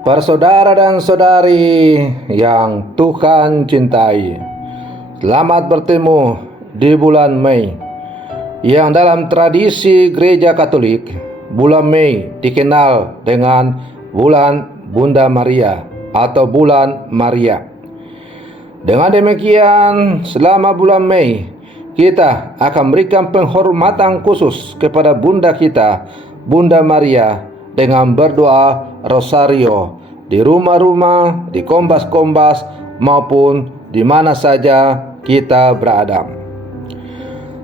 Para saudara dan saudari yang Tuhan cintai, selamat bertemu di bulan Mei, yang dalam tradisi Gereja Katolik, bulan Mei dikenal dengan bulan Bunda Maria atau bulan Maria. Dengan demikian, selama bulan Mei, kita akan berikan penghormatan khusus kepada Bunda kita, Bunda Maria, dengan berdoa rosario di rumah-rumah, di kombas-kombas, maupun di mana saja kita berada.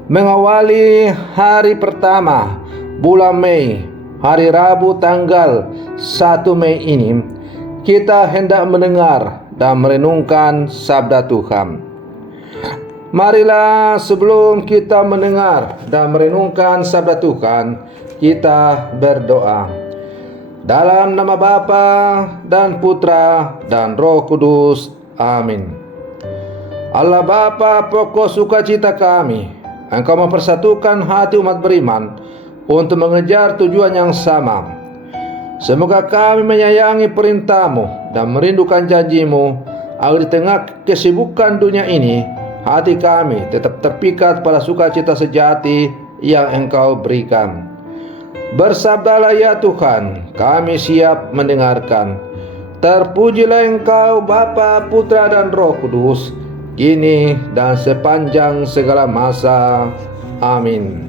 Mengawali hari pertama bulan Mei, hari Rabu tanggal 1 Mei ini, kita hendak mendengar dan merenungkan sabda Tuhan. Marilah sebelum kita mendengar dan merenungkan sabda Tuhan, kita berdoa. Dalam nama Bapa dan Putra dan Roh Kudus. Amin. Allah Bapa, pokok sukacita kami, Engkau mempersatukan hati umat beriman untuk mengejar tujuan yang sama. Semoga kami menyayangi perintah-Mu dan merindukan janji-Mu, agar di tengah kesibukan dunia ini, hati kami tetap terpikat pada sukacita sejati yang Engkau berikan. Bersabdalah ya Tuhan, kami siap mendengarkan. Terpujilah Engkau Bapa, Putra dan Roh Kudus, kini dan sepanjang segala masa. Amin.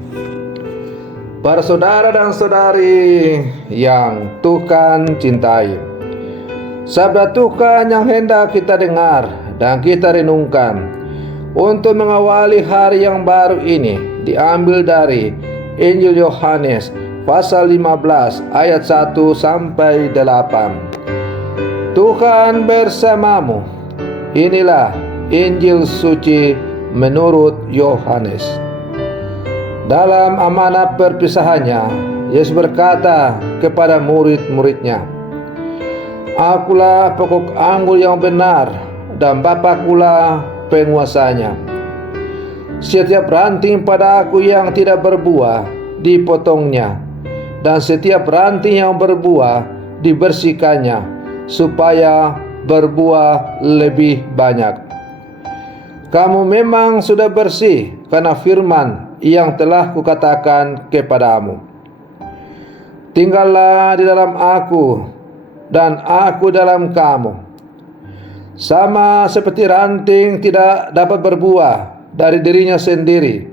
Para saudara dan saudari yang Tuhan cintai, sabda Tuhan yang hendak kita dengar dan kita renungkan untuk mengawali hari yang baru ini diambil dari Injil Yohanes pasal 15 ayat 1 sampai 8. Tuhan bersamamu. Inilah Injil suci menurut Yohanes. Dalam amanat perpisahannya, Yesus berkata kepada murid-muridnya, Akulah pokok anggur yang benar, dan Bapakulah penguasanya. Setiap ranting pada Aku yang tidak berbuah, dipotongnya, dan setiap ranting yang berbuah, dibersihkannya, supaya berbuah lebih banyak. Kamu memang sudah bersih karena firman yang telah Kukatakan kepadamu. Tinggallah di dalam Aku, dan Aku dalam kamu. Sama seperti ranting tidak dapat berbuah dari dirinya sendiri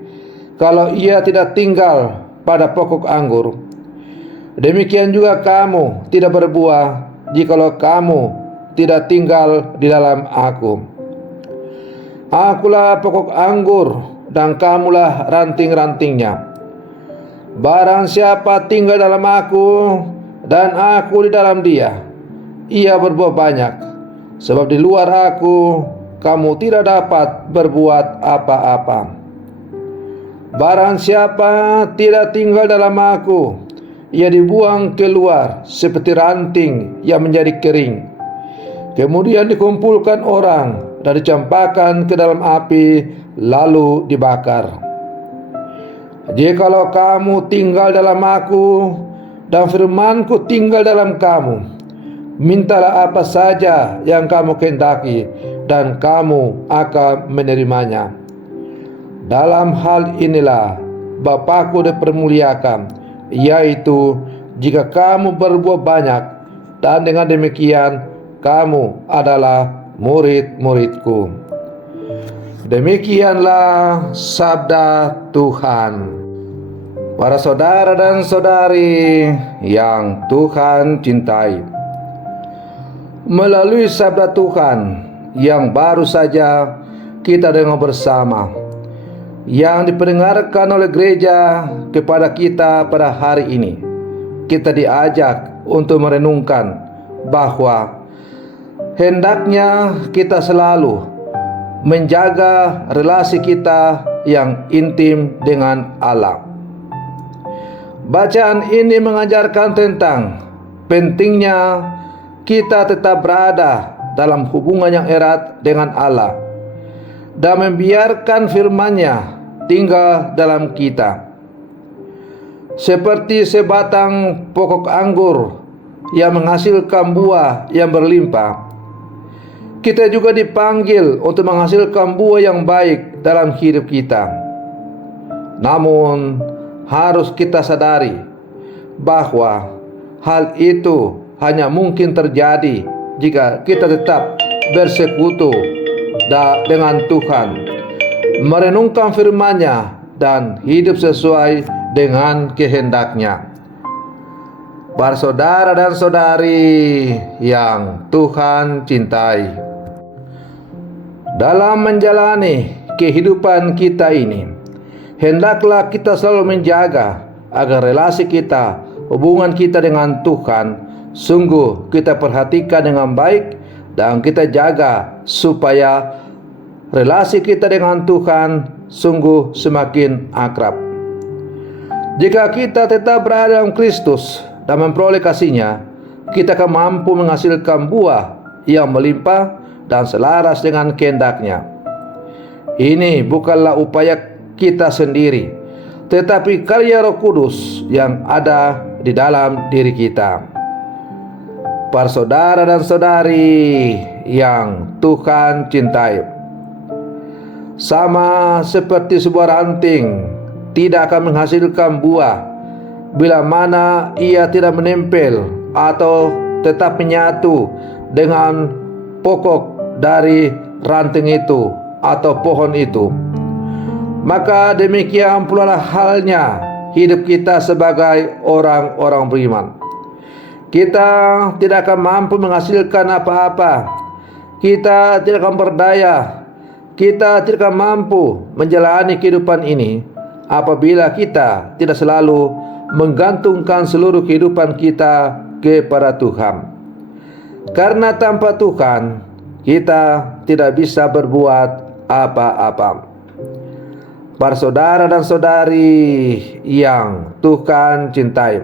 kalau ia tidak tinggal pada pokok anggur, demikian juga kamu tidak berbuah jikalau kamu tidak tinggal di dalam Aku. Akulah pokok anggur, dan kamulah ranting-rantingnya. Barang siapa tinggal dalam Aku, dan Aku di dalam dia, ia berbuah banyak. Sebab di luar Aku, kamu tidak dapat berbuat apa-apa. Barang siapa tidak tinggal dalam Aku, ia dibuang keluar seperti ranting yang menjadi kering, kemudian dikumpulkan orang dan dicampakkan ke dalam api, lalu dibakar. Jikalau kamu tinggal dalam Aku, dan firman-Ku tinggal dalam kamu, mintalah apa saja yang kamu kehendaki, dan kamu akan menerimanya. Dalam hal inilah Bapa-Ku dipermuliakan, yaitu jika kamu berbuah banyak, dan dengan demikian kamu adalah murid-murid-Ku. Demikianlah sabda Tuhan. Para saudara dan saudari yang Tuhan cintai, melalui sabda Tuhan yang baru saja kita dengar bersama, yang dipendengarkan oleh gereja kepada kita pada hari ini, kita diajak untuk merenungkan bahwa hendaknya kita selalu menjaga relasi kita yang intim dengan Allah. Bacaan ini mengajarkan tentang pentingnya kita tetap berada dalam hubungan yang erat dengan Allah dan membiarkan firman-Nya tinggal dalam kita. Seperti sebatang pokok anggur yang menghasilkan buah yang berlimpah. Kita juga dipanggil untuk menghasilkan buah yang baik dalam hidup kita. Namun, harus kita sadari bahwa hal itu hanya mungkin terjadi jika kita tetap bersekutu dengan Tuhan, merenungkan firman-Nya, dan hidup sesuai dengan kehendak-Nya. Para saudara dan saudari yang Tuhan cintai, dalam menjalani kehidupan kita ini, hendaklah kita selalu menjaga agar relasi kita, hubungan kita dengan Tuhan, sungguh kita perhatikan dengan baik, dan kita jaga supaya relasi kita dengan Tuhan sungguh semakin akrab. Jika kita tetap berada dalam Kristus dan memperoleh kasih-Nya, kita akan mampu menghasilkan buah yang melimpah dan selaras dengan kehendak-Nya. Ini bukanlah upaya kita sendiri, tetapi karya Roh Kudus yang ada di dalam diri kita. Para saudara dan saudari yang Tuhan cintai, sama seperti sebuah ranting tidak akan menghasilkan buah bila mana ia tidak menempel atau tetap menyatu dengan pokok dari ranting itu atau pohon itu. Maka demikian pula halnya hidup kita sebagai orang-orang beriman. Kita tidak akan mampu menghasilkan apa-apa. Kita tidak akan berdaya. Kita tidak akan mampu menjalani kehidupan ini apabila kita tidak selalu menggantungkan seluruh kehidupan kita kepada Tuhan. Karena tanpa Tuhan, kita tidak bisa berbuat apa-apa. Para saudara dan saudari yang Tuhan cintai,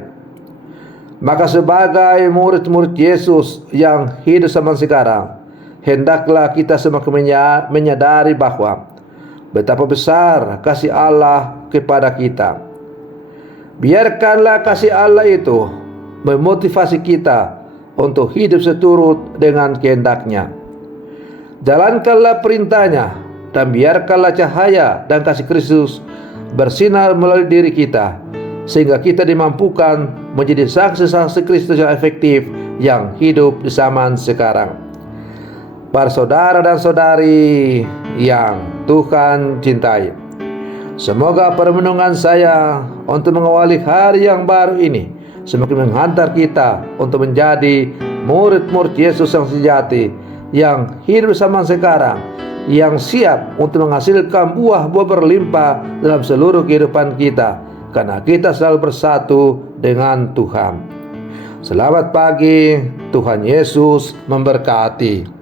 maka sebagai murid-murid Yesus yang hidup zaman sekarang, hendaklah kita semakin menyadari bahwa betapa besar kasih Allah kepada kita. Biarkanlah kasih Allah itu memotivasi kita untuk hidup seturut dengan kehendak-Nya. Jalankanlah perintah-Nya dan biarkanlah cahaya dan kasih Kristus bersinar melalui diri kita, sehingga kita dimampukan menjadi saksi-saksi Kristus yang efektif yang hidup di zaman sekarang. Para saudara dan saudari yang Tuhan cintai, semoga permenungan saya untuk mengawali hari yang baru ini semakin menghantar kita untuk menjadi murid-murid Yesus yang sejati, yang hidup zaman sekarang, yang siap untuk menghasilkan buah-buah berlimpah dalam seluruh kehidupan kita, karena kita selalu bersatu dengan Tuhan. Selamat pagi, Tuhan Yesus memberkati.